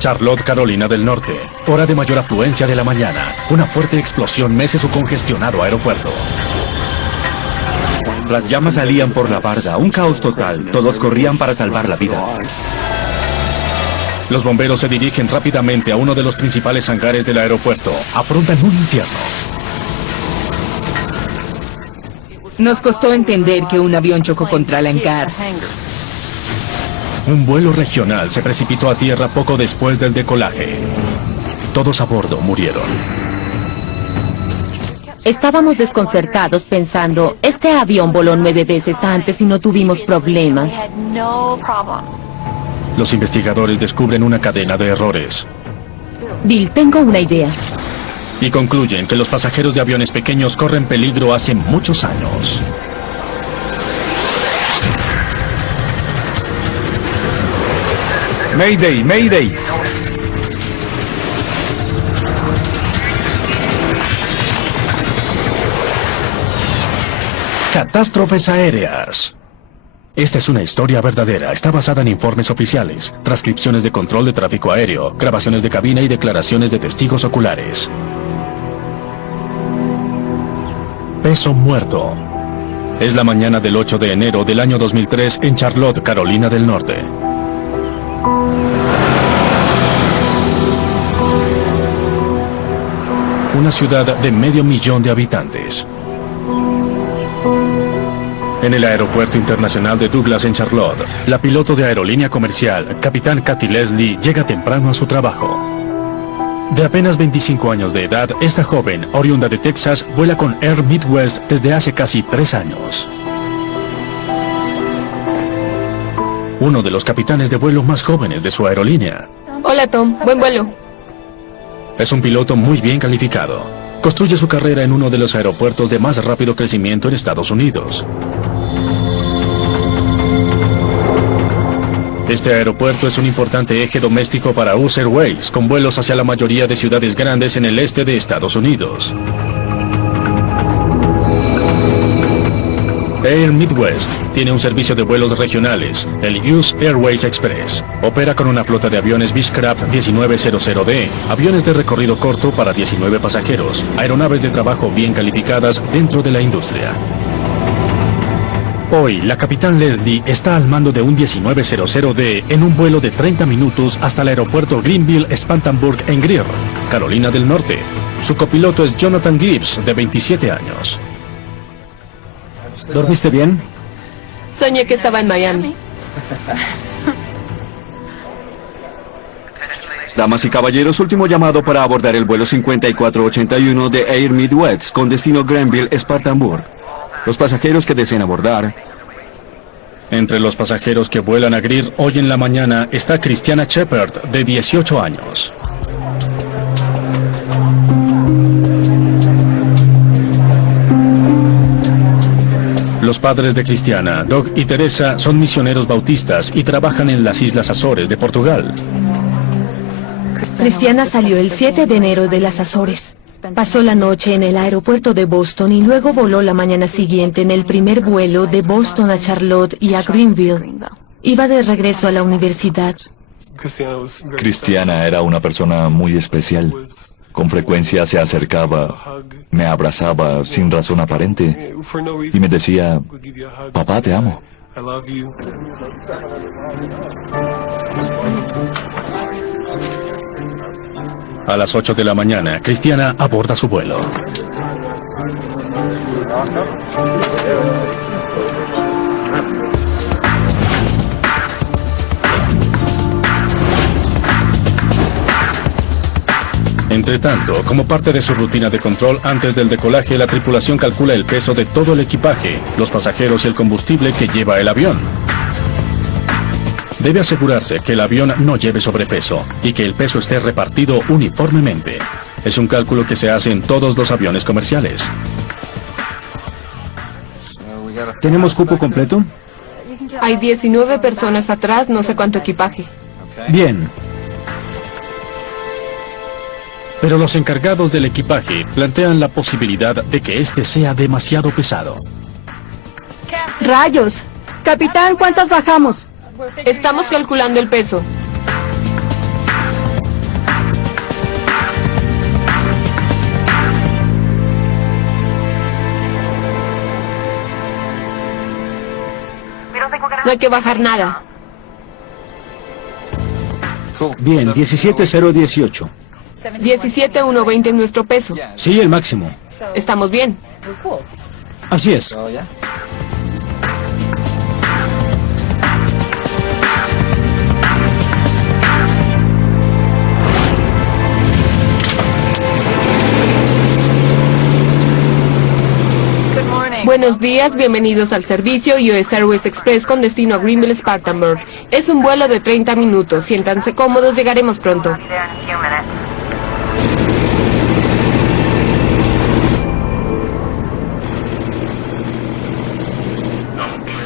Charlotte, Carolina del Norte. Hora de mayor afluencia de la mañana. Una fuerte explosión mece su congestionado aeropuerto. Las llamas salían por la barda, un caos total. Todos corrían para salvar la vida. Los bomberos se dirigen rápidamente a uno de los principales hangares del aeropuerto. Afrontan un infierno. Nos costó entender que un avión chocó contra el hangar. Un vuelo regional se precipitó a tierra poco después del decolaje. Todos a bordo murieron. Estábamos desconcertados pensando, este avión voló 9 veces antes y no tuvimos problemas. Los investigadores descubren una cadena de errores. Bill, tengo una idea. Y concluyen que los pasajeros de aviones pequeños corren peligro hace muchos años. Mayday, Mayday. Catástrofes aéreas. Esta es una historia verdadera. Está basada en informes oficiales, transcripciones de control de tráfico aéreo, grabaciones de cabina y declaraciones de testigos oculares. Peso muerto. Es la mañana del 8 de enero del año 2003 en Charlotte, Carolina del Norte. Una ciudad de 500,000 de habitantes. En el aeropuerto internacional de Douglas en Charlotte, la piloto de aerolínea comercial, capitán Kathy Leslie, llega temprano a su trabajo. De apenas 25 años de edad, esta joven, oriunda de Texas, vuela con Air Midwest desde hace casi 3 años. Uno de los capitanes de vuelo más jóvenes de su aerolínea. Hola Tom, buen vuelo. Es un piloto muy bien calificado. Construye su carrera en uno de los aeropuertos de más rápido crecimiento en Estados Unidos. Este aeropuerto es un importante eje doméstico para US Airways, con vuelos hacia la mayoría de ciudades grandes en el este de Estados Unidos. Air Midwest tiene un servicio de vuelos regionales, el US Airways Express. Opera con una flota de aviones Beechcraft 1900D, aviones de recorrido corto para 19 pasajeros, aeronaves de trabajo bien calificadas dentro de la industria. Hoy, la capitán Leslie está al mando de un 1900D en un vuelo de 30 minutos hasta el aeropuerto Greenville-Spantanburg en Greer, Carolina del Norte. Su copiloto es Jonathan Gibbs, de 27 años. ¿Dormiste bien? Soñé que estaba en Miami. Damas y caballeros, último llamado para abordar el vuelo 5481 de Air Midwest con destino Greenville-Spartanburg. Los pasajeros que deseen abordar. Entre los pasajeros que vuelan a Greer hoy en la mañana está Christiana Shepard, de 18 años. Los padres de Christiana, Doug y Teresa, son misioneros bautistas y trabajan en las Islas Azores de Portugal. Christiana salió el 7 de enero de las Azores. Pasó la noche en el aeropuerto de Boston y luego voló la mañana siguiente en el primer vuelo de Boston a Charlotte y a Greenville. Iba de regreso a la universidad. Christiana era una persona muy especial. Con frecuencia se acercaba, me abrazaba sin razón aparente y me decía, papá, te amo. A las 8 de la mañana, Christiana aborda su vuelo. Entre tanto, como parte de su rutina de control antes del decolaje, la tripulación calcula el peso de todo el equipaje, los pasajeros y el combustible que lleva el avión. Debe asegurarse que el avión no lleve sobrepeso y que el peso esté repartido uniformemente. Es un cálculo que se hace en todos los aviones comerciales. ¿Tenemos cupo completo? Hay 19 personas atrás, no sé cuánto equipaje. Bien. Pero los encargados del equipaje plantean la posibilidad de que este sea demasiado pesado. ¡Rayos! Capitán, ¿cuántas bajamos? Estamos calculando el peso. No hay que bajar nada. Bien, 17,018. 17,120 en nuestro peso. Sí, el máximo. Estamos bien. Así es. Buenos días, bienvenidos al servicio US Airways Express con destino a Greenville, Spartanburg. Es un vuelo de 30 minutos. Siéntanse cómodos, llegaremos pronto.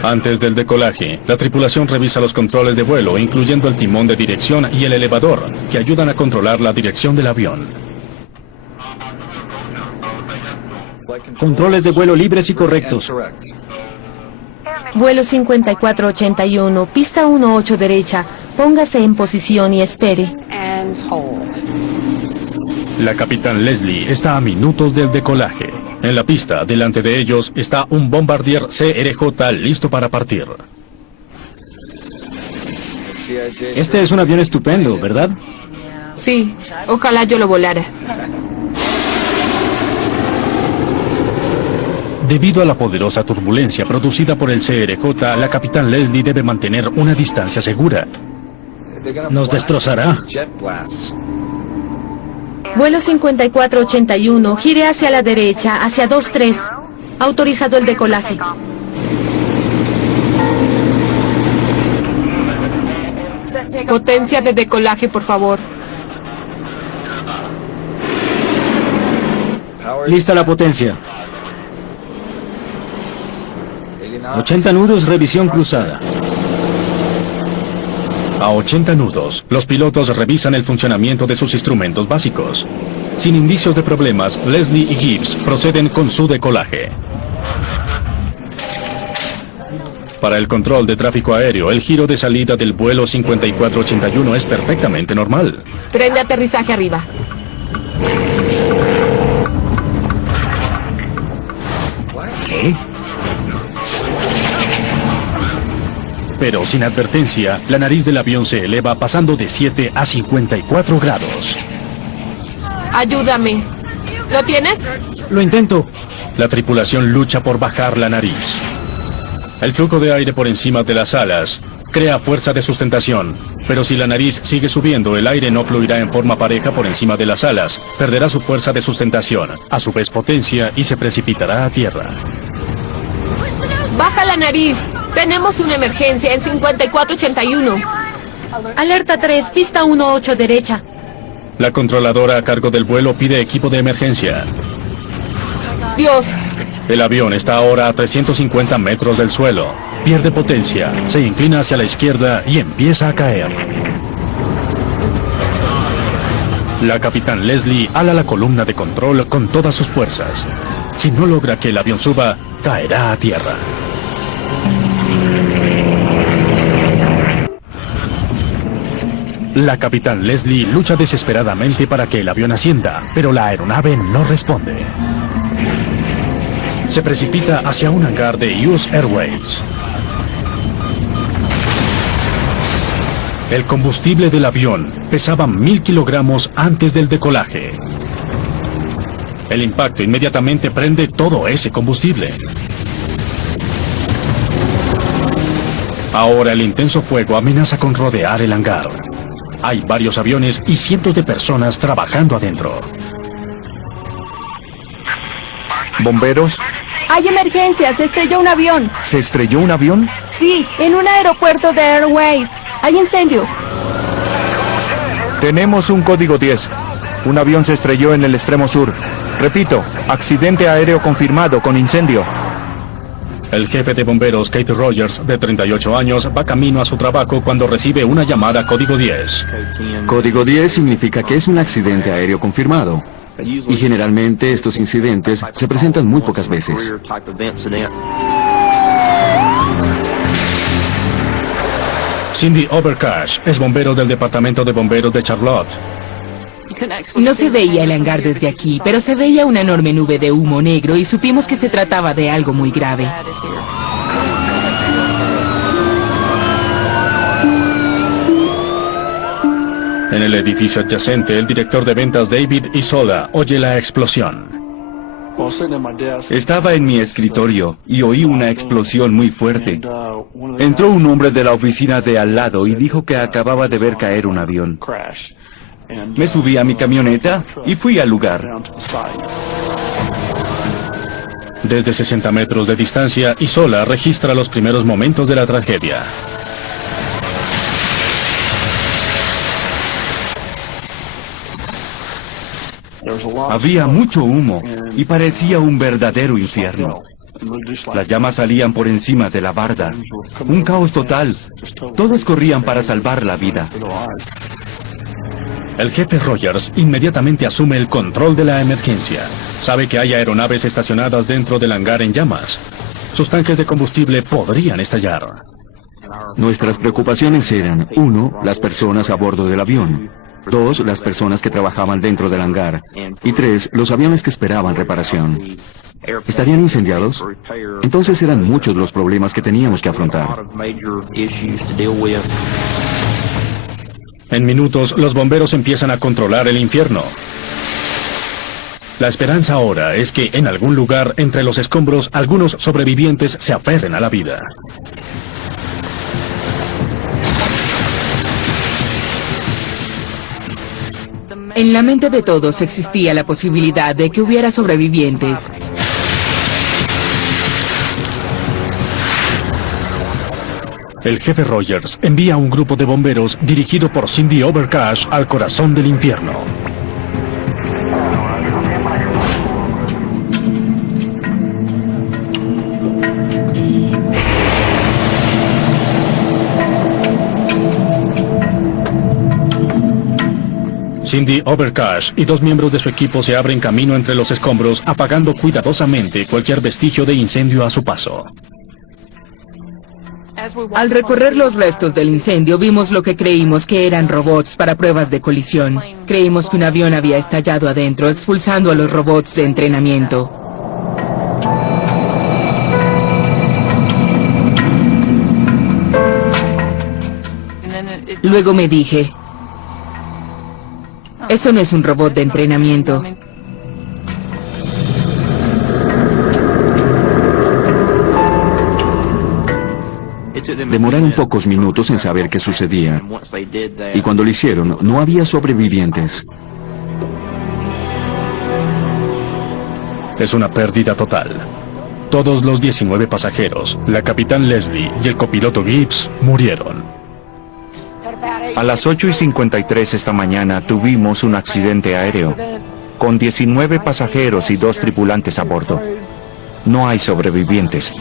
Antes del decolaje, la tripulación revisa los controles de vuelo, incluyendo el timón de dirección y el elevador, que ayudan a controlar la dirección del avión. Controles de vuelo libres y correctos. Vuelo 5481, pista 18 derecha. Póngase en posición y espere. La capitán Leslie está a minutos del decolaje. En la pista, delante de ellos, está un Bombardier CRJ listo para partir. Este es un avión estupendo, ¿verdad? Sí, ojalá yo lo volara. Debido a la poderosa turbulencia producida por el CRJ, la capitán Leslie debe mantener una distancia segura. Nos destrozará. Vuelo 5481, gire hacia la derecha, hacia 23. Autorizado el decolaje. Potencia de decolaje, por favor. Lista la potencia. 80 nudos, revisión cruzada. A 80 nudos, los pilotos revisan el funcionamiento de sus instrumentos básicos. Sin indicios de problemas, Leslie y Gibbs proceden con su decolaje. Para el control de tráfico aéreo, el giro de salida del vuelo 5481 es perfectamente normal. Tren de aterrizaje arriba. ¿Qué? Pero sin advertencia, la nariz del avión se eleva pasando de 7 a 54 grados. Ayúdame. ¿Lo tienes? Lo intento. La tripulación lucha por bajar la nariz. El flujo de aire por encima de las alas crea fuerza de sustentación, pero si la nariz sigue subiendo, el aire no fluirá en forma pareja por encima de las alas, perderá su fuerza de sustentación, a su vez potencia, y se precipitará a tierra. Baja la nariz. Tenemos una emergencia en 5481. Alerta 3, pista 18 derecha. La controladora a cargo del vuelo pide equipo de emergencia. Dios, El avión está ahora a 350 metros del suelo. Pierde potencia, se inclina hacia la izquierda y empieza a caer. La capitán Leslie ala la columna de control con todas sus fuerzas. Si no logra que el avión suba, caerá a tierra. La capitán Leslie lucha desesperadamente para que el avión ascienda, pero la aeronave no responde. Se precipita hacia un hangar de US Airways. El combustible del avión pesaba 1000 kilogramos antes del decolaje. El impacto inmediatamente prende todo ese combustible. Ahora el intenso fuego amenaza con rodear el hangar. Hay varios aviones y cientos de personas trabajando adentro. ¿Bomberos? Hay emergencia, se estrelló un avión. ¿Se estrelló un avión? Sí, en un aeropuerto de Airways. Hay incendio. Tenemos un código 10. Un avión se estrelló en el extremo sur. Repito, accidente aéreo confirmado con incendio. El jefe de bomberos, Kate Rogers, de 38 años, va camino a su trabajo cuando recibe una llamada código 10. Código 10 significa que es un accidente aéreo confirmado. Y generalmente estos incidentes se presentan muy pocas veces. Cindy Overcash es bombero del departamento de bomberos de Charlotte. No se veía el hangar desde aquí, pero se veía una enorme nube de humo negro y supimos que se trataba de algo muy grave. En el edificio adyacente, el director de ventas David Isola oye la explosión. Estaba en mi escritorio y oí una explosión muy fuerte. Entró un hombre de la oficina de al lado y dijo que acababa de ver caer un avión. Me subí a mi camioneta y fui al lugar. Desde 60 metros de distancia, Isola registra los primeros momentos de la tragedia. Había mucho humo y parecía un verdadero infierno. Las llamas salían por encima de la barda. Un caos total. Todos corrían para salvar la vida. El jefe Rogers inmediatamente asume el control de la emergencia. Sabe que hay aeronaves estacionadas dentro del hangar en llamas. Sus tanques de combustible podrían estallar. Nuestras preocupaciones eran, 1, las personas a bordo del avión. 2, las personas que trabajaban dentro del hangar. Y 3, los aviones que esperaban reparación. ¿Estarían incendiados? Entonces eran muchos los problemas que teníamos que afrontar. En minutos, los bomberos empiezan a controlar el infierno. La esperanza ahora es que en algún lugar entre los escombros algunos sobrevivientes se aferren a la vida. En la mente de todos existía la posibilidad de que hubiera sobrevivientes. El jefe Rogers envía a un grupo de bomberos dirigido por Cindy Overcash al corazón del infierno. Cindy Overcash y 2 miembros de su equipo se abren camino entre los escombros, apagando cuidadosamente cualquier vestigio de incendio a su paso. Al recorrer los restos del incendio vimos lo que creímos que eran robots para pruebas de colisión. Creímos que un avión había estallado adentro, expulsando a los robots de entrenamiento. Luego me dije, eso no es un robot de entrenamiento. Demoraron pocos minutos en saber qué sucedía. Y cuando lo hicieron, no había sobrevivientes. Es una pérdida total. Todos los 19 pasajeros, la capitán Leslie y el copiloto Gibbs murieron. A las 8:53 esta mañana tuvimos un accidente aéreo, con 19 pasajeros y 2 tripulantes a bordo. No hay sobrevivientes.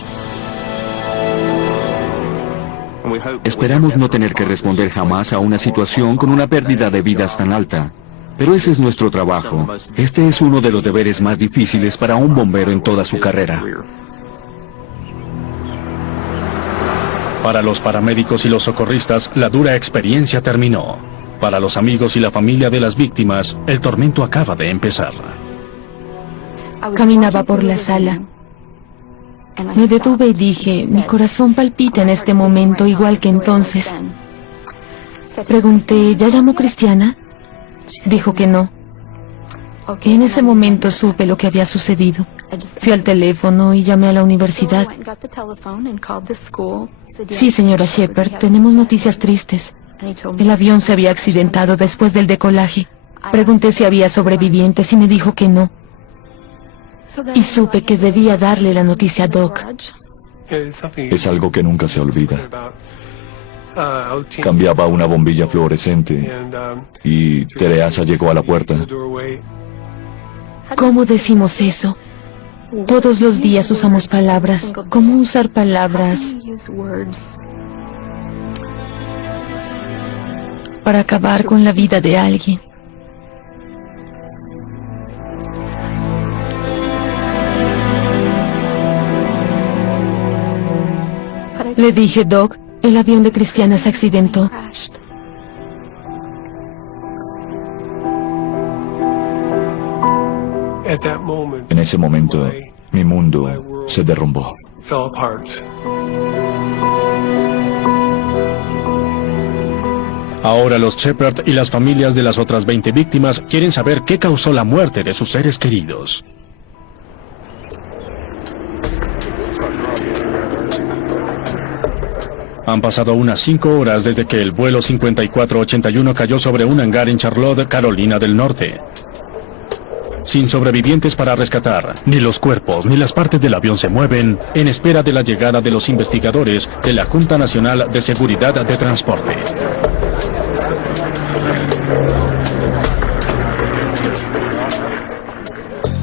Esperamos no tener que responder jamás a una situación con una pérdida de vidas tan alta. Pero ese es nuestro trabajo. Este es uno de los deberes más difíciles para un bombero en toda su carrera. Para los paramédicos y los socorristas, la dura experiencia terminó. Para los amigos y la familia de las víctimas, el tormento acaba de empezar. Caminaba por la sala. Me detuve y dije, mi corazón palpita en este momento igual que entonces. Pregunté, ¿ya llamó Cristiana? Dijo que no. En ese momento supe lo que había sucedido. Fui al teléfono y llamé a la universidad. Sí, señora Shepard, tenemos noticias tristes. El avión se había accidentado después del decolaje. Pregunté si había sobrevivientes y me dijo que no. Y supe que debía darle la noticia a Doc. Es algo que nunca se olvida. Cambiaba una bombilla fluorescente y Tereasa llegó a la puerta. ¿Cómo decimos eso? Todos los días usamos palabras. ¿Cómo usar palabras para acabar con la vida de alguien? Le dije, Doc, el avión de Cristiana se accidentó. En ese momento, mi mundo se derrumbó. Ahora los Shepard y las familias de las otras 20 víctimas quieren saber qué causó la muerte de sus seres queridos. Han pasado unas 5 horas desde que el vuelo 5481 cayó sobre un hangar en Charlotte, Carolina del Norte. Sin sobrevivientes para rescatar, ni los cuerpos ni las partes del avión se mueven, en espera de la llegada de los investigadores de la Junta Nacional de Seguridad de Transporte.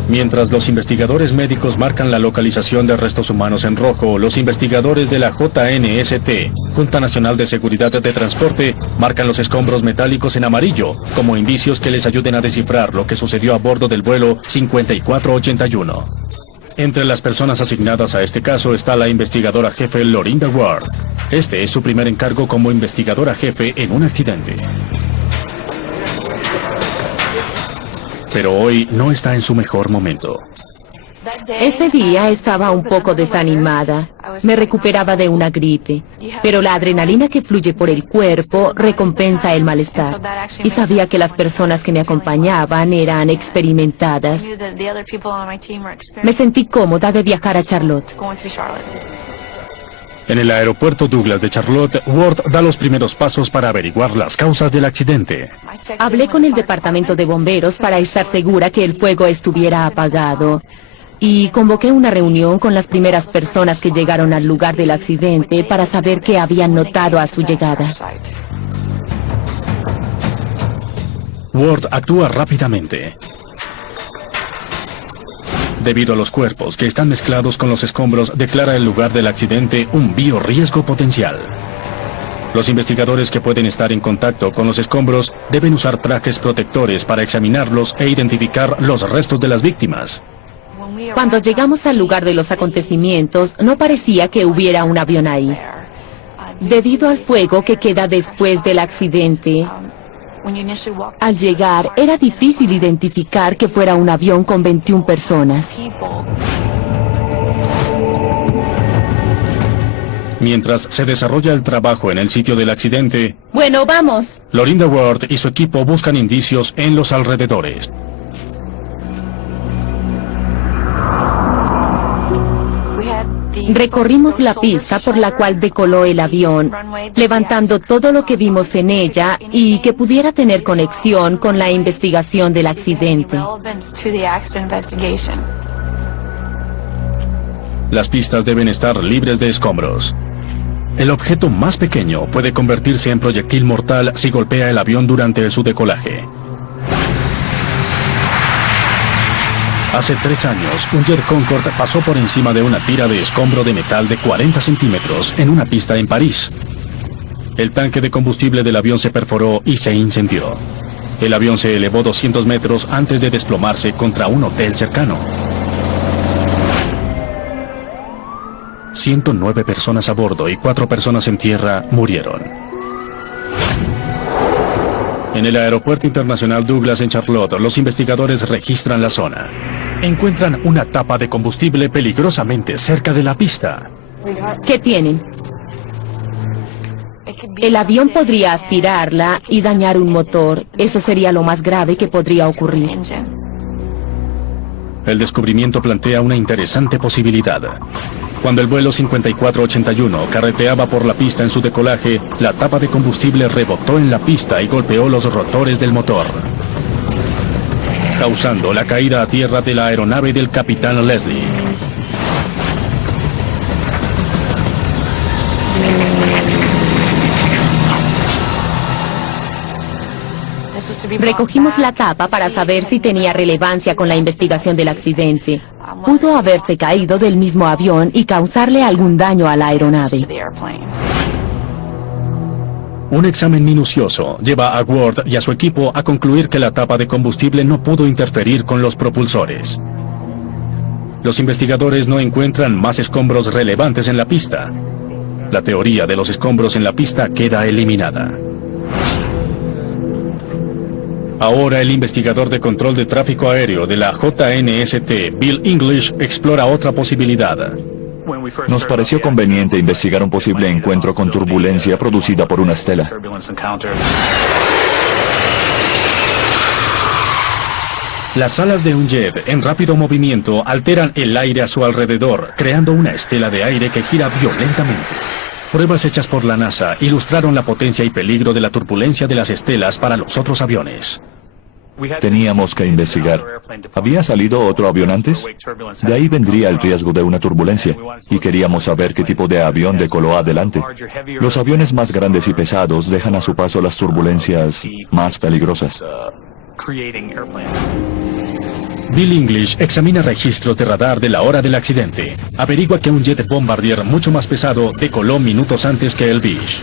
Mientras los investigadores médicos marcan la localización de restos humanos en rojo, los investigadores de la JNST, Junta Nacional de Seguridad de Transporte, marcan los escombros metálicos en amarillo, como indicios que les ayuden a descifrar lo que sucedió a bordo del vuelo 5481. Entre las personas asignadas a este caso está la investigadora jefe Lorinda Ward. Este es su primer encargo como investigadora jefe en un accidente. Pero hoy no está en su mejor momento. Ese día estaba un poco desanimada. Me recuperaba de una gripe, pero la adrenalina que fluye por el cuerpo recompensa el malestar. Y sabía que las personas que me acompañaban eran experimentadas. Me sentí cómoda de viajar a Charlotte. En el aeropuerto Douglas de Charlotte, Ward da los primeros pasos para averiguar las causas del accidente. Hablé con el departamento de bomberos para estar segura que el fuego estuviera apagado. Y convoqué una reunión con las primeras personas que llegaron al lugar del accidente para saber qué habían notado a su llegada. Ward actúa rápidamente. Debido a los cuerpos que están mezclados con los escombros, declara el lugar del accidente un biorriesgo potencial. Los investigadores que pueden estar en contacto con los escombros deben usar trajes protectores para examinarlos e identificar los restos de las víctimas. Cuando llegamos al lugar de los acontecimientos, no parecía que hubiera un avión ahí. Debido al fuego que queda después del accidente, al llegar era difícil identificar que fuera un avión con 21 personas. Mientras se desarrolla el trabajo en el sitio del accidente, Bueno, vamos. Lorinda Ward y su equipo buscan indicios en los alrededores. Recorrimos la pista por la cual decoló el avión, levantando todo lo que vimos en ella y que pudiera tener conexión con la investigación del accidente. Las pistas deben estar libres de escombros. El objeto más pequeño puede convertirse en proyectil mortal si golpea el avión durante su decolaje. Hace 3 años, un Jet Concorde pasó por encima de una tira de escombro de metal de 40 centímetros en una pista en París. El tanque de combustible del avión se perforó y se incendió. El avión se elevó 200 metros antes de desplomarse contra un hotel cercano. 109 personas a bordo y 4 personas en tierra murieron. En el Aeropuerto Internacional Douglas en Charlotte, los investigadores registran la zona. Encuentran una tapa de combustible peligrosamente cerca de la pista. ¿Qué tienen? El avión podría aspirarla y dañar un motor. Eso sería lo más grave que podría ocurrir. El descubrimiento plantea una interesante posibilidad. Cuando el vuelo 5481 carreteaba por la pista en su decolaje, la tapa de combustible rebotó en la pista y golpeó los rotores del motor, causando la caída a tierra de la aeronave del capitán Leslie. Recogimos la tapa para saber si tenía relevancia con la investigación del accidente. Pudo haberse caído del mismo avión y causarle algún daño a la aeronave. Un examen minucioso lleva a Ward y a su equipo a concluir que la tapa de combustible no pudo interferir con los propulsores. Los investigadores no encuentran más escombros relevantes en la pista. La teoría de los escombros en la pista queda eliminada. Ahora el investigador de control de tráfico aéreo de la JNST, Bill English, explora otra posibilidad. Nos pareció conveniente investigar un posible encuentro con turbulencia producida por una estela. Las alas de un jet en rápido movimiento alteran el aire a su alrededor, creando una estela de aire que gira violentamente. Pruebas hechas por la NASA ilustraron la potencia y peligro de la turbulencia de las estelas para los otros aviones. Teníamos que investigar. ¿Había salido otro avión antes? De ahí vendría el riesgo de una turbulencia, y queríamos saber qué tipo de avión decoló adelante. Los aviones más grandes y pesados dejan a su paso las turbulencias más peligrosas. Bill English examina registros de radar de la hora del accidente. Averigua que un jet bombardier mucho más pesado decoló minutos antes que el Beech.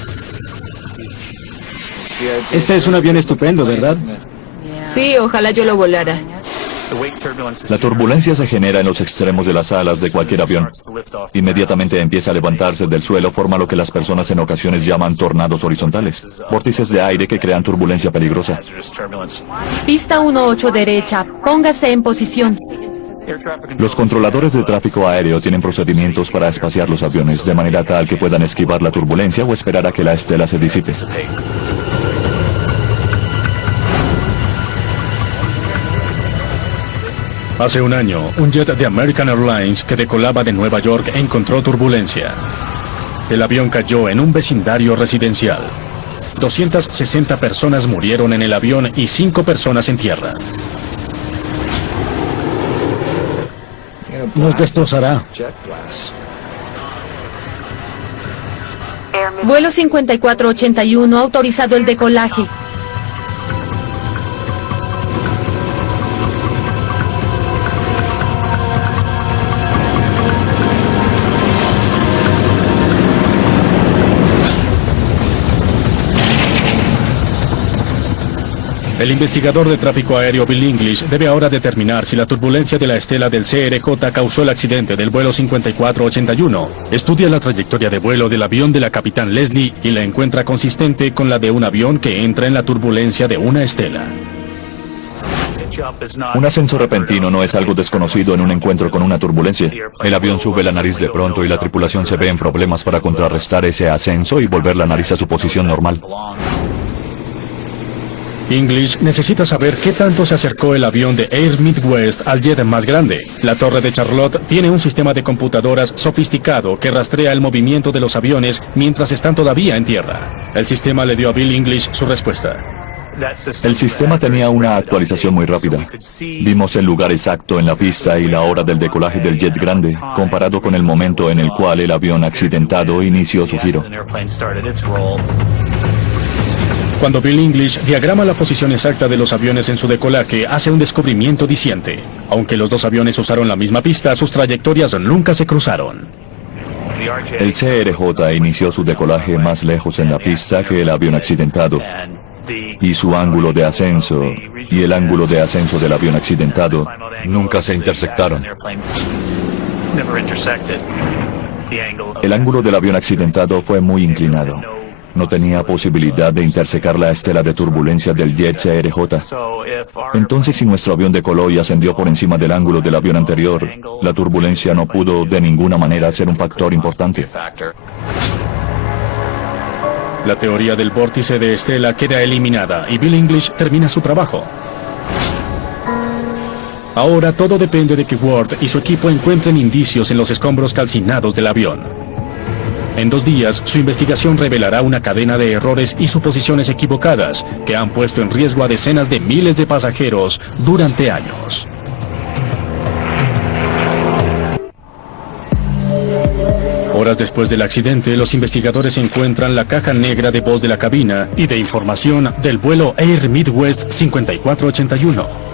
Este es un avión estupendo, ¿verdad? Sí, ojalá yo lo volara. La turbulencia se genera en los extremos de las alas de cualquier avión. Inmediatamente empieza a levantarse del suelo, forma lo que las personas en ocasiones llaman tornados horizontales, vórtices de aire que crean turbulencia peligrosa. Pista 18 derecha, póngase en posición. Los controladores de tráfico aéreo tienen procedimientos para espaciar los aviones de manera tal que puedan esquivar la turbulencia o esperar a que la estela se disipe. Hace un año, un jet de American Airlines que decolaba de Nueva York encontró turbulencia. El avión cayó en un vecindario residencial. 260 personas murieron en el avión y 5 personas en tierra. Nos destrozará. Vuelo 5481, autorizado el decolaje. El investigador de tráfico aéreo Bill English debe ahora determinar si la turbulencia de la estela del CRJ causó el accidente del vuelo 5481. Estudia la trayectoria de vuelo del avión de la capitán Leslie y la encuentra consistente con la de un avión que entra en la turbulencia de una estela. Un ascenso repentino no es algo desconocido en un encuentro con una turbulencia. El avión sube la nariz de pronto y la tripulación se ve en problemas para contrarrestar ese ascenso y volver la nariz a su posición normal. English necesita saber qué tanto se acercó el avión de Air Midwest al jet más grande. La torre de Charlotte tiene un sistema de computadoras sofisticado que rastrea el movimiento de los aviones mientras están todavía en tierra. El sistema le dio a Bill English su respuesta. El sistema tenía una actualización muy rápida. Vimos el lugar exacto en la pista y la hora del decolaje del jet grande, comparado con el momento en el cual el avión accidentado inició su giro. Cuando Bill English diagrama la posición exacta de los aviones en su decolaje, hace un descubrimiento diciente. Aunque los dos aviones usaron la misma pista, sus trayectorias nunca se cruzaron. El CRJ inició su decolaje más lejos en la pista que el avión accidentado, y su ángulo de ascenso y el ángulo de ascenso del avión accidentado nunca se intersectaron. El ángulo del avión accidentado fue muy inclinado. No tenía posibilidad de intersecar la estela de turbulencia del jet CRJ. Entonces, si nuestro avión decoló y ascendió por encima del ángulo del avión anterior, la turbulencia no pudo de ninguna manera ser un factor importante. La teoría del vórtice de estela queda eliminada y Bill English termina su trabajo. Ahora todo depende de que Ward y su equipo encuentren indicios en los escombros calcinados del avión. En 2 días, su investigación revelará una cadena de errores y suposiciones equivocadas que han puesto en riesgo a decenas de miles de pasajeros durante años. Horas después del accidente, los investigadores encuentran la caja negra de voz de la cabina y de información del vuelo Air Midwest 5481.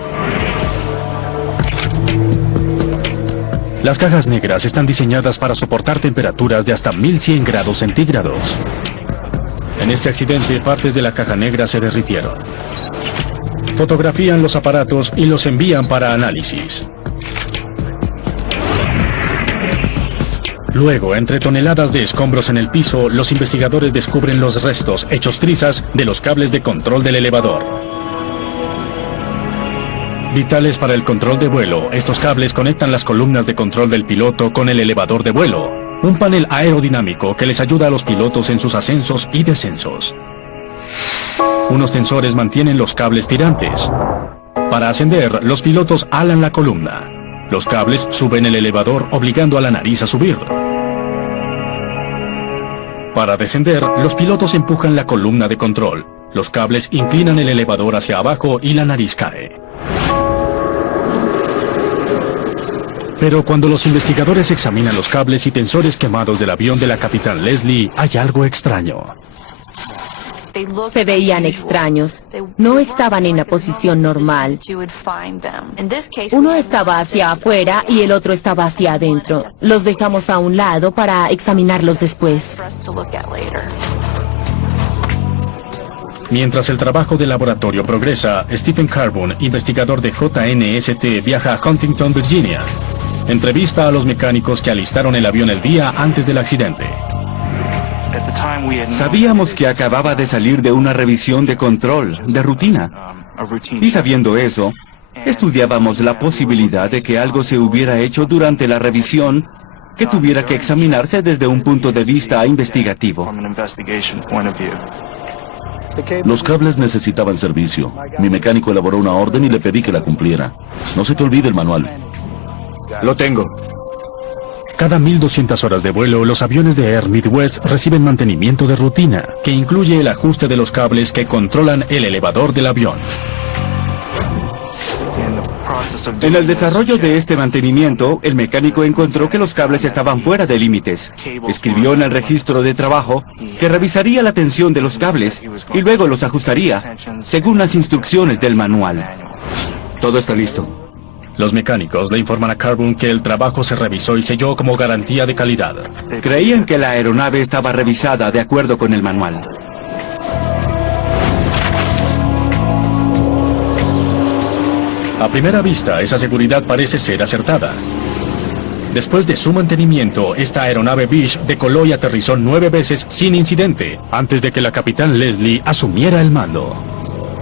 Las cajas negras están diseñadas para soportar temperaturas de hasta 1100 grados centígrados. En este accidente, partes de la caja negra se derritieron. Fotografían los aparatos y los envían para análisis. Luego, entre toneladas de escombros en el piso, los investigadores descubren los restos, hechos trizas, de los cables de control del elevador. Vitales para el control de vuelo, estos cables conectan las columnas de control del piloto con el elevador de vuelo, un panel aerodinámico que les ayuda a los pilotos en sus ascensos y descensos. Unos tensores mantienen los cables tirantes. Para ascender, los pilotos alan la columna. Los cables suben el elevador obligando a la nariz a subir. Para descender, los pilotos empujan la columna de control. Los cables inclinan el elevador hacia abajo y la nariz cae. Pero cuando los investigadores examinan los cables y tensores quemados del avión de la capitán Leslie, hay algo extraño. Se veían extraños. No estaban en la posición normal. Uno estaba hacia afuera y el otro estaba hacia adentro. Los dejamos a un lado para examinarlos después. Mientras el trabajo de laboratorio progresa, Stephen Carbon, investigador de JNST, viaja a Huntington, Virginia. Entrevista a los mecánicos que alistaron el avión el día antes del accidente. Sabíamos que acababa de salir de una revisión de control, de rutina. Y sabiendo eso, estudiábamos la posibilidad de que algo se hubiera hecho durante la revisión que tuviera que examinarse desde un punto de vista investigativo. Los cables necesitaban servicio. Mi mecánico elaboró una orden y le pedí que la cumpliera. No se te olvide el manual. Lo tengo. Cada 1.200 horas de vuelo, los aviones de Air Midwest reciben mantenimiento de rutina, que incluye el ajuste de los cables que controlan el elevador del avión. En el desarrollo de este mantenimiento, el mecánico encontró que los cables estaban fuera de límites. Escribió en el registro de trabajo que revisaría la tensión de los cables y luego los ajustaría, según las instrucciones del manual. Todo está listo. Los mecánicos le informan a Carbon que el trabajo se revisó y selló como garantía de calidad. Creían que la aeronave estaba revisada de acuerdo con el manual. A primera vista, esa seguridad parece ser acertada. Después de su mantenimiento, esta aeronave Beech decoló y aterrizó 9 veces sin incidente, antes de que la capitán Leslie asumiera el mando.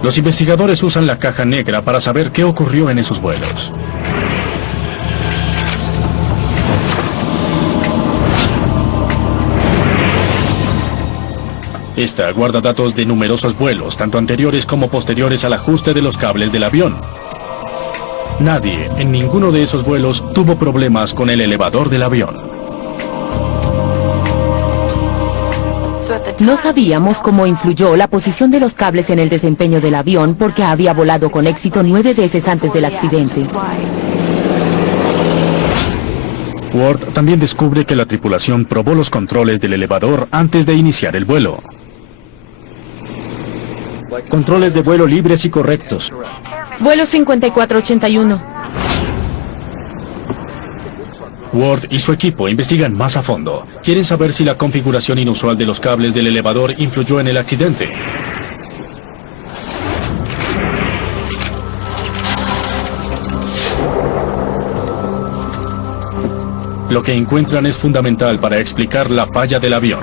Los investigadores usan la caja negra para saber qué ocurrió en esos vuelos. Esta guarda datos de numerosos vuelos, tanto anteriores como posteriores al ajuste de los cables del avión. Nadie, en ninguno de esos vuelos, tuvo problemas con el elevador del avión. No sabíamos cómo influyó la posición de los cables en el desempeño del avión porque había volado con éxito 9 veces antes del accidente. Ward también descubre que la tripulación probó los controles del elevador antes de iniciar el vuelo. Controles de vuelo libres y correctos. Vuelo 5481. Ward y su equipo investigan más a fondo. Quieren saber si la configuración inusual de los cables del elevador influyó en el accidente. Lo que encuentran es fundamental para explicar la falla del avión.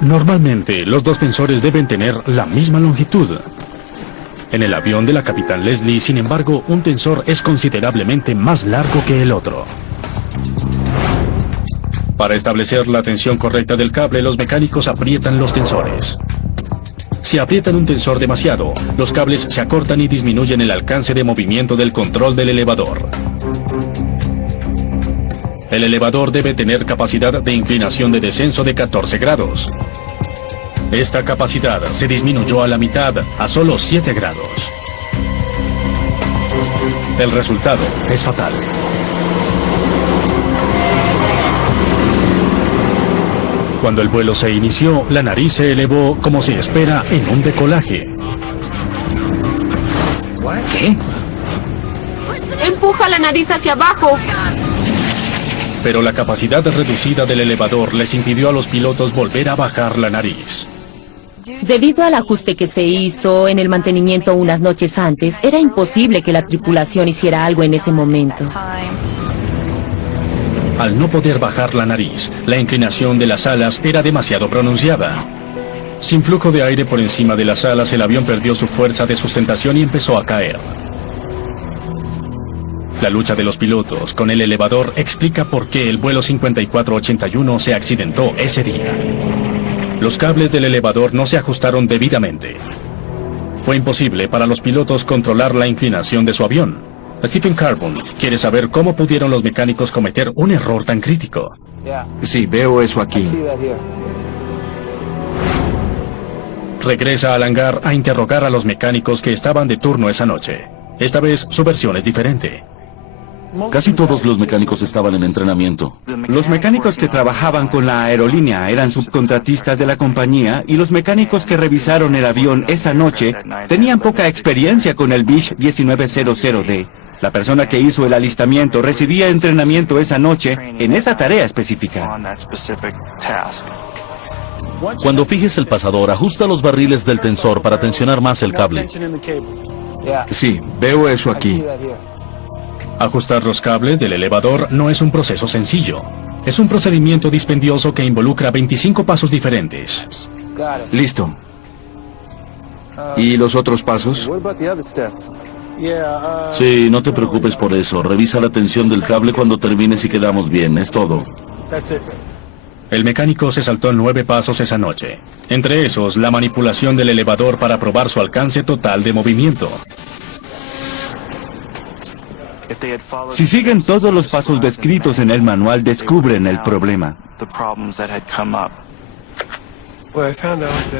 Normalmente, los dos tensores deben tener la misma longitud. En el avión de la capitán Leslie, sin embargo, un tensor es considerablemente más largo que el otro. Para establecer la tensión correcta del cable, los mecánicos aprietan los tensores. Si aprietan un tensor demasiado, los cables se acortan y disminuyen el alcance de movimiento del control del elevador. El elevador debe tener capacidad de inclinación de descenso de 14 grados. Esta capacidad se disminuyó a la mitad, a solo 7 grados. El resultado es fatal. Cuando el vuelo se inició, la nariz se elevó como se espera en un decolaje. ¿Qué? Empuja la nariz hacia abajo. Pero la capacidad reducida del elevador les impidió a los pilotos volver a bajar la nariz. Debido al ajuste que se hizo en el mantenimiento unas noches antes, era imposible que la tripulación hiciera algo en ese momento. Al no poder bajar la nariz, la inclinación de las alas era demasiado pronunciada. Sin flujo de aire por encima de las alas, el avión perdió su fuerza de sustentación y empezó a caer. La lucha de los pilotos con el elevador explica por qué el vuelo 5481 se accidentó ese día. Los cables del elevador no se ajustaron debidamente. Fue imposible para los pilotos controlar la inclinación de su avión. Stephen Carbon quiere saber cómo pudieron los mecánicos cometer un error tan crítico. Sí, veo eso aquí. Regresa al hangar a interrogar a los mecánicos que estaban de turno esa noche. Esta vez su versión es diferente. Casi todos los mecánicos estaban en entrenamiento. Los mecánicos que trabajaban con la aerolínea eran subcontratistas de la compañía y los mecánicos que revisaron el avión esa noche tenían poca experiencia con el Beech 1900D. La persona que hizo el alistamiento recibía entrenamiento esa noche en esa tarea específica. Cuando fijes el pasador, ajusta los barriles del tensor para tensionar más el cable. Sí, veo eso aquí. Ajustar los cables del elevador no es un proceso sencillo. Es un procedimiento dispendioso que involucra 25 pasos diferentes. Listo. ¿Y los otros pasos? Sí, no te preocupes por eso. Revisa la tensión del cable cuando termines y quedamos bien. Es todo. El mecánico se saltó 9 pasos esa noche. Entre esos, la manipulación del elevador para probar su alcance total de movimiento. Si siguen todos los pasos descritos en el manual, descubren el problema.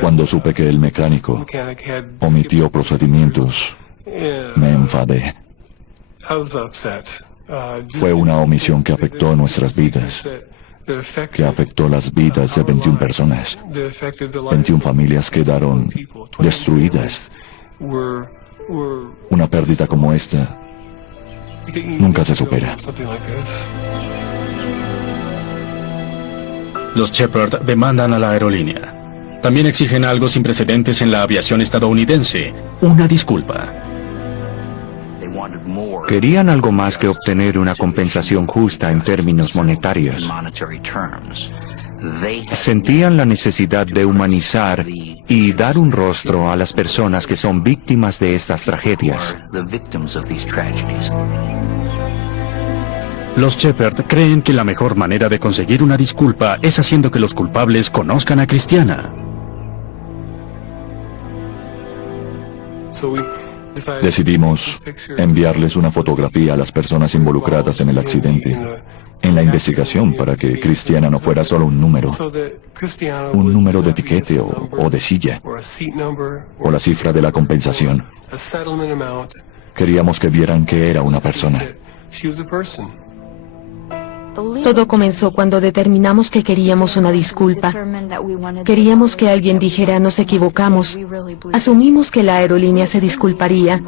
Cuando supe que el mecánico omitió procedimientos, me enfadé. Fue una omisión que afectó nuestras vidas, que afectó las vidas de 21 personas. 21 familias quedaron destruidas. Una pérdida como esta nunca se supera. Los Shepard demandan a la aerolínea. También exigen algo sin precedentes en la aviación estadounidense: una disculpa. Querían algo más que obtener una compensación justa en términos monetarios. Sentían la necesidad de humanizar y dar un rostro a las personas que son víctimas de estas tragedias. Los Shepard creen que la mejor manera de conseguir una disculpa es haciendo que los culpables conozcan a Christiana. Decidimos enviarles una fotografía a las personas involucradas en el accidente, en la investigación, para que Christiana no fuera solo un número de etiquete o de silla, o la cifra de la compensación. Queríamos que vieran que era una persona. Todo comenzó cuando determinamos que queríamos una disculpa. Queríamos que alguien dijera: nos equivocamos. Asumimos que la aerolínea se disculparía.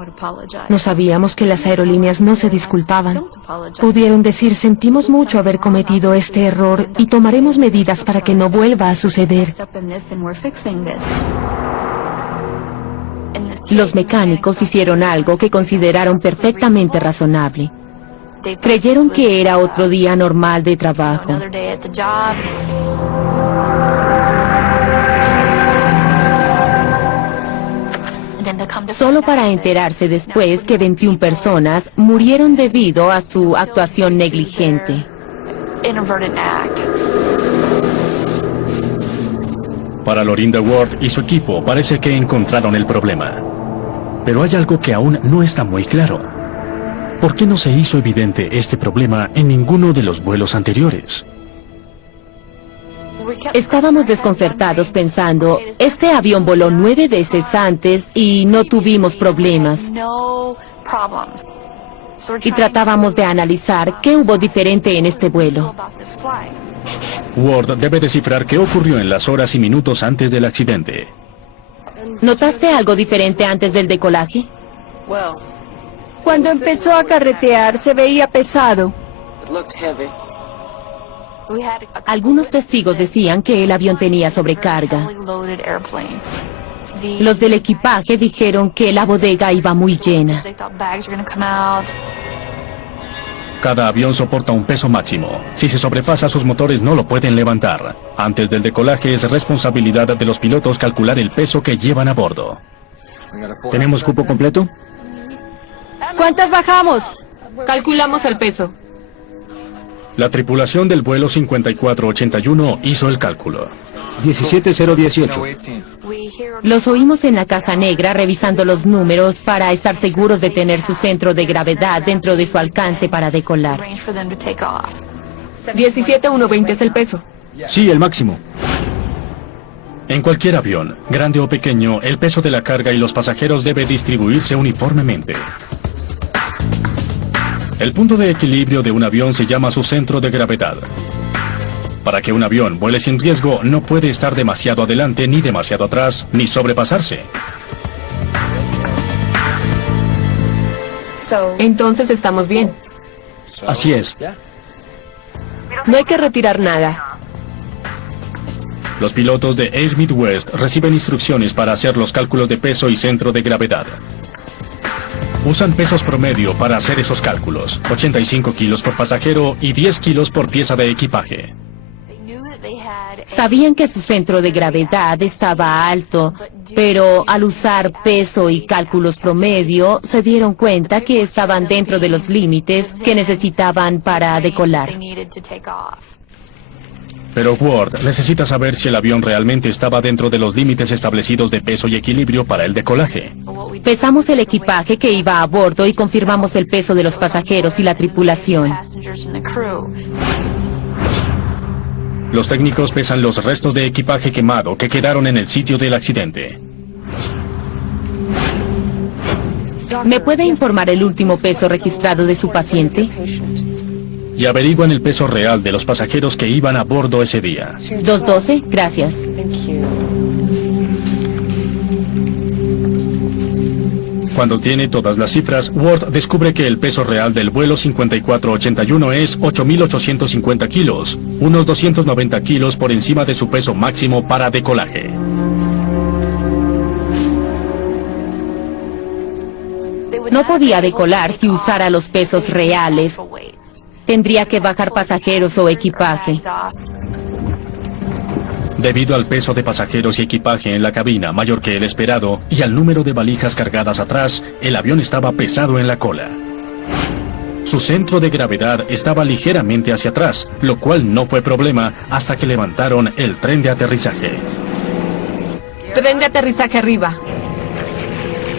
No sabíamos que las aerolíneas no se disculpaban. Pudieron decir: sentimos mucho haber cometido este error y tomaremos medidas para que no vuelva a suceder. Los mecánicos hicieron algo que consideraron perfectamente razonable. Creyeron que era otro día normal de trabajo. Solo para enterarse después que 21 personas murieron debido a su actuación negligente. Para Lorinda Ward y su equipo parece que encontraron el problema. Pero hay algo que aún no está muy claro. ¿Por qué no se hizo evidente este problema en ninguno de los vuelos anteriores? Estábamos desconcertados pensando: este avión voló 9 veces antes y no tuvimos problemas. Y tratábamos de analizar qué hubo diferente en este vuelo. Ward debe descifrar qué ocurrió en las horas y minutos antes del accidente. ¿Notaste algo diferente antes del decolaje? Cuando empezó a carretear se veía pesado. Algunos testigos decían que el avión tenía sobrecarga. Los del equipaje dijeron que la bodega iba muy llena. Cada avión soporta un peso máximo. Si se sobrepasa, sus motores no lo pueden levantar. Antes del decolaje es responsabilidad de los pilotos calcular el peso que llevan a bordo. ¿Tenemos cupo completo? ¿Cuántas bajamos? Calculamos el peso. La tripulación del vuelo 5481 hizo el cálculo. 17018. Los oímos en la caja negra revisando los números para estar seguros de tener su centro de gravedad dentro de su alcance para decolar. 17120 es el peso. Sí, el máximo. En cualquier avión, grande o pequeño, el peso de la carga y los pasajeros debe distribuirse uniformemente. El punto de equilibrio de un avión se llama su centro de gravedad. Para que un avión vuele sin riesgo, no puede estar demasiado adelante, ni demasiado atrás, ni sobrepasarse. Entonces estamos bien. Así es. No hay que retirar nada. Los pilotos de Air Midwest reciben instrucciones para hacer los cálculos de peso y centro de gravedad. Usan pesos promedio para hacer esos cálculos, 85 kilos por pasajero y 10 kilos por pieza de equipaje. Sabían que su centro de gravedad estaba alto, pero al usar peso y cálculos promedio, se dieron cuenta que estaban dentro de los límites que necesitaban para decolar. Pero Ward necesita saber si el avión realmente estaba dentro de los límites establecidos de peso y equilibrio para el decolaje. Pesamos el equipaje que iba a bordo y confirmamos el peso de los pasajeros y la tripulación. Los técnicos pesan los restos de equipaje quemado que quedaron en el sitio del accidente. ¿Me puede informar el último peso registrado de su paciente? Y averiguan el peso real de los pasajeros que iban a bordo ese día. 212, gracias. Cuando tiene todas las cifras, Ward descubre que el peso real del vuelo 5481 es 8.850 kilos, unos 290 kilos por encima de su peso máximo para decolaje. No podía decolar si usara los pesos reales. Tendría que bajar pasajeros o equipaje. Debido al peso de pasajeros y equipaje en la cabina mayor que el esperado y al número de valijas cargadas atrás, el avión estaba pesado en la cola. Su centro de gravedad estaba ligeramente hacia atrás, lo cual no fue problema hasta que levantaron el tren de aterrizaje. Tren de aterrizaje arriba.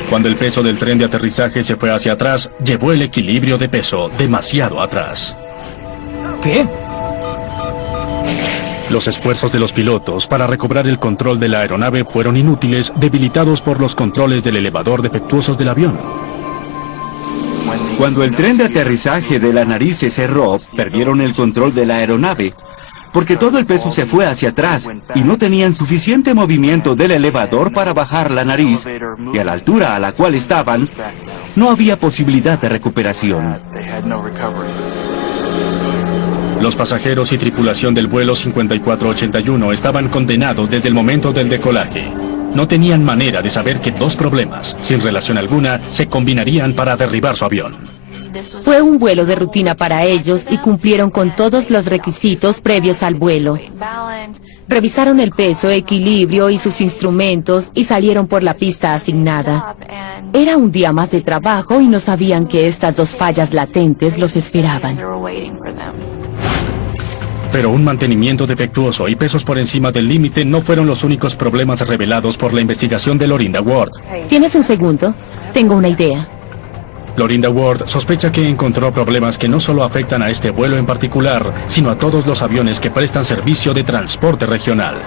Cuando el peso del tren de aterrizaje se fue hacia atrás, llevó el equilibrio de peso demasiado atrás. ¿Qué? Los esfuerzos de los pilotos para recobrar el control de la aeronave fueron inútiles, debilitados por los controles del elevador defectuosos del avión. Cuando el tren de aterrizaje de la nariz se cerró, perdieron el control de la aeronave, porque todo el peso se fue hacia atrás y no tenían suficiente movimiento del elevador para bajar la nariz, y a la altura a la cual estaban, no había posibilidad de recuperación. Los pasajeros y tripulación del vuelo 5481 estaban condenados desde el momento del decolaje. No tenían manera de saber que dos problemas, sin relación alguna, se combinarían para derribar su avión. Fue un vuelo de rutina para ellos y cumplieron con todos los requisitos previos al vuelo. Revisaron el peso, equilibrio y sus instrumentos y salieron por la pista asignada. Era un día más de trabajo y no sabían que estas dos fallas latentes los esperaban. Pero un mantenimiento defectuoso y pesos por encima del límite no fueron los únicos problemas revelados por la investigación de Lorinda Ward. ¿Tienes un segundo? Tengo una idea. Lorinda Ward sospecha que encontró problemas que no solo afectan a este vuelo en particular, sino a todos los aviones que prestan servicio de transporte regional.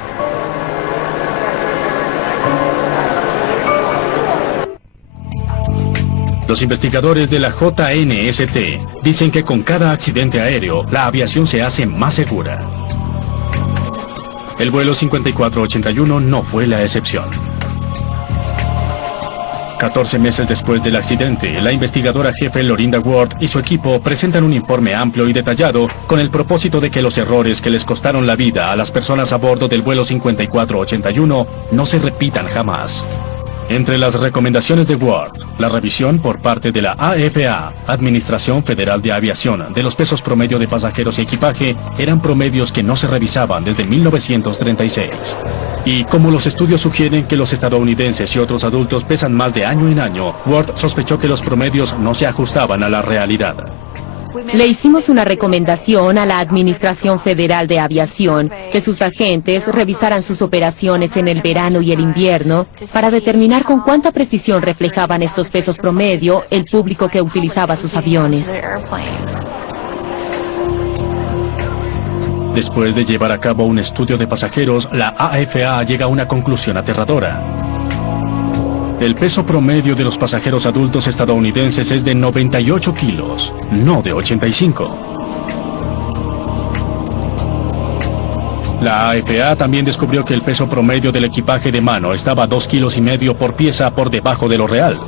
Los investigadores de la JNST dicen que con cada accidente aéreo, la aviación se hace más segura. El vuelo 5481 no fue la excepción. 14 meses después del accidente, la investigadora jefe Lorinda Ward y su equipo presentan un informe amplio y detallado con el propósito de que los errores que les costaron la vida a las personas a bordo del vuelo 5481 no se repitan jamás. Entre las recomendaciones de Ward, la revisión por parte de la AFA, Administración Federal de Aviación, de los pesos promedio de pasajeros y equipaje eran promedios que no se revisaban desde 1936. Y como los estudios sugieren que los estadounidenses y otros adultos pesan más de año en año, Ward sospechó que los promedios no se ajustaban a la realidad. Le hicimos una recomendación a la Administración Federal de Aviación que sus agentes revisaran sus operaciones en el verano y el invierno para determinar con cuánta precisión reflejaban estos pesos promedio el público que utilizaba sus aviones. Después de llevar a cabo un estudio de pasajeros, la AFA llega a una conclusión aterradora. El peso promedio de los pasajeros adultos estadounidenses es de 98 kilos, no de 85. La AFA también descubrió que el peso promedio del equipaje de mano estaba 2,5 kilos por pieza por debajo de lo real.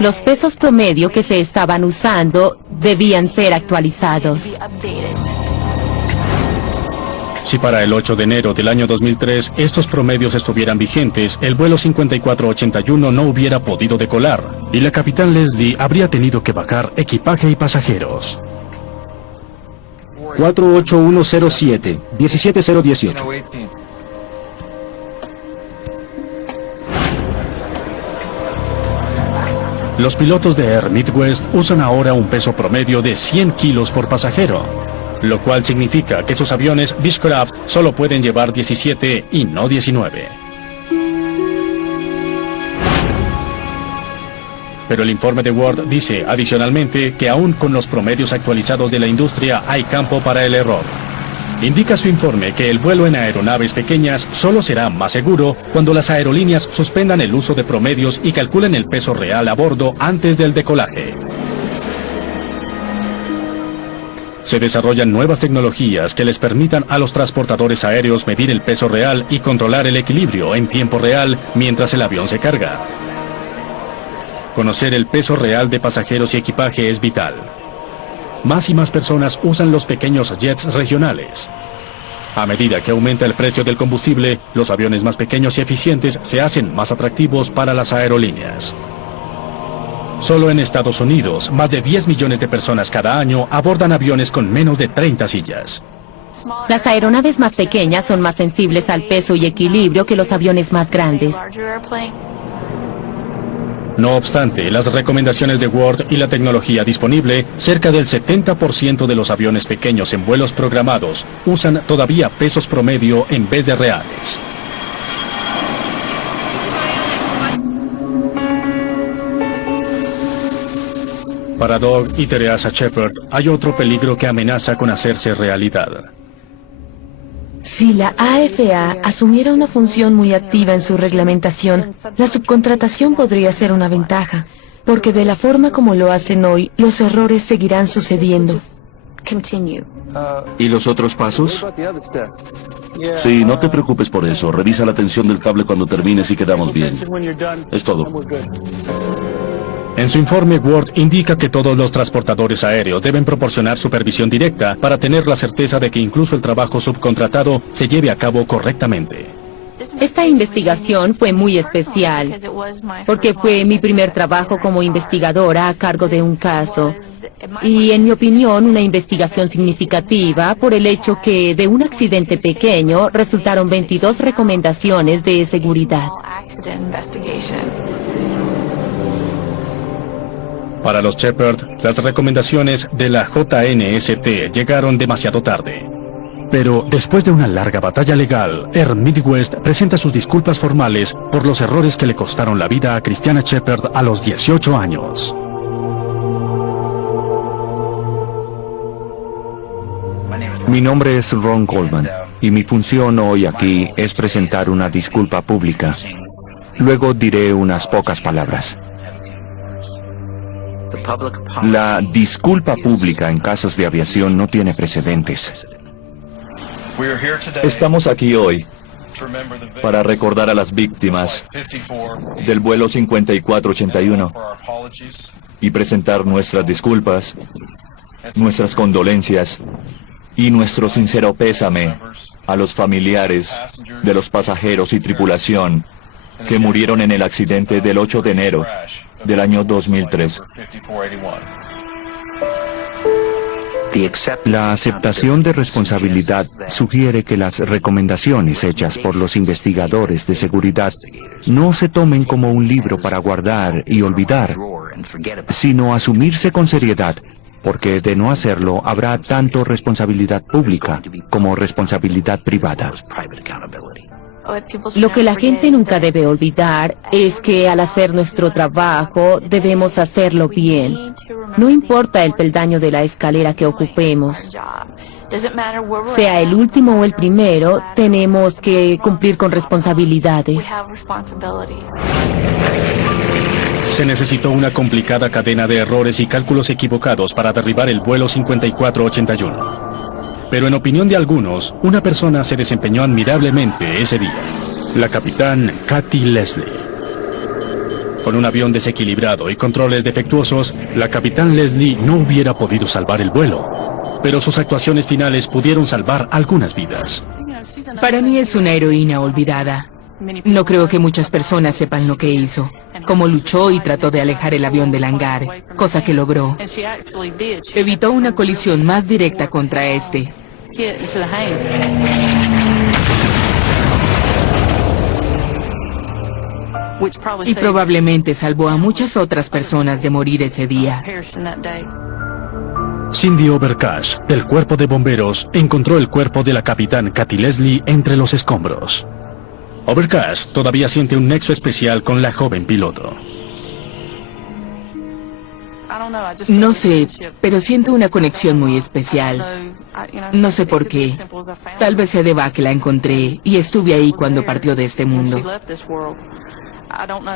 Los pesos promedio que se estaban usando debían ser actualizados. Si para el 8 de enero del año 2003 estos promedios estuvieran vigentes, el vuelo 5481 no hubiera podido decolar y la capitán Leslie habría tenido que bajar equipaje y pasajeros. 48107, 17018. Los pilotos de Air Midwest usan ahora un peso promedio de 100 kilos por pasajero, lo cual significa que sus aviones Beechcraft solo pueden llevar 17 y no 19. Pero el informe de Ward dice adicionalmente que aún con los promedios actualizados de la industria hay campo para el error. Indica su informe que el vuelo en aeronaves pequeñas solo será más seguro cuando las aerolíneas suspendan el uso de promedios y calculen el peso real a bordo antes del decolaje. Se desarrollan nuevas tecnologías que les permitan a los transportadores aéreos medir el peso real y controlar el equilibrio en tiempo real mientras el avión se carga. Conocer el peso real de pasajeros y equipaje es vital. Más y más personas usan los pequeños jets regionales. A medida que aumenta el precio del combustible, los aviones más pequeños y eficientes se hacen más atractivos para las aerolíneas. Solo en Estados Unidos, más de 10 millones de personas cada año abordan aviones con menos de 30 sillas. Las aeronaves más pequeñas son más sensibles al peso y equilibrio que los aviones más grandes. No obstante, las recomendaciones de Ward y la tecnología disponible, cerca del 70% de los aviones pequeños en vuelos programados usan todavía pesos promedio en vez de reales. Para Doug y Teresa Shepard hay otro peligro que amenaza con hacerse realidad. Si la AFA asumiera una función muy activa en su reglamentación, la subcontratación podría ser una ventaja, porque de la forma como lo hacen hoy, los errores seguirán sucediendo. ¿Y los otros pasos? Sí, no te preocupes por eso. Revisa la tensión del cable cuando termines y quedamos bien. Es todo. En su informe, Ward indica que todos los transportadores aéreos deben proporcionar supervisión directa para tener la certeza de que incluso el trabajo subcontratado se lleve a cabo correctamente. Esta investigación fue muy especial porque fue mi primer trabajo como investigadora a cargo de un caso. Y en mi opinión, una investigación significativa por el hecho que de un accidente pequeño resultaron 22 recomendaciones de seguridad. Para los Shepard, las recomendaciones de la JNST llegaron demasiado tarde. Pero después de una larga batalla legal, Air Midwest presenta sus disculpas formales por los errores que le costaron la vida a Christiana Shepard a los 18 años. Mi nombre es Ron Coleman y mi función hoy aquí es presentar una disculpa pública. Luego diré unas pocas palabras. La disculpa pública en casos de aviación no tiene precedentes. Estamos aquí hoy para recordar a las víctimas del vuelo 5481 y presentar nuestras disculpas, nuestras condolencias Y nuestro sincero pésame a los familiares de los pasajeros y tripulación que murieron en el accidente del 8 de enero del año 2003. La aceptación de responsabilidad sugiere que las recomendaciones hechas por los investigadores de seguridad no se tomen como un libro para guardar y olvidar, sino asumirse con seriedad, porque de no hacerlo habrá tanto responsabilidad pública como responsabilidad privada. Lo que la gente nunca debe olvidar es que al hacer nuestro trabajo debemos hacerlo bien. No importa el peldaño de la escalera que ocupemos. Sea el último o el primero, tenemos que cumplir con responsabilidades. Se necesitó una complicada cadena de errores y cálculos equivocados para derribar el vuelo 5481. Pero en opinión de algunos, una persona se desempeñó admirablemente ese día. La capitán Kathy Leslie. Con un avión desequilibrado y controles defectuosos, la capitán Leslie no hubiera podido salvar el vuelo. Pero sus actuaciones finales pudieron salvar algunas vidas. Para mí es una heroína olvidada. No creo que muchas personas sepan lo que hizo, cómo luchó y trató de alejar el avión del hangar, cosa que logró. Evitó una colisión más directa contra este. Y probablemente salvó a muchas otras personas de morir ese día. Cindy Overcash, del cuerpo de bomberos, encontró el cuerpo de la capitán Kathy Leslie entre los escombros. Overcash todavía siente un nexo especial con la joven piloto. No sé, pero siento una conexión muy especial. No sé por qué. Tal vez se deba a que la encontré y estuve ahí cuando partió de este mundo.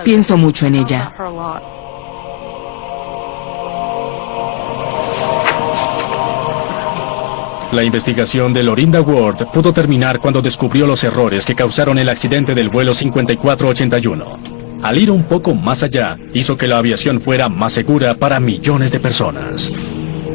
Pienso mucho en ella. La investigación de Lorinda Ward pudo terminar cuando descubrió los errores que causaron el accidente del vuelo 5481. Al ir un poco más allá, hizo que la aviación fuera más segura para millones de personas.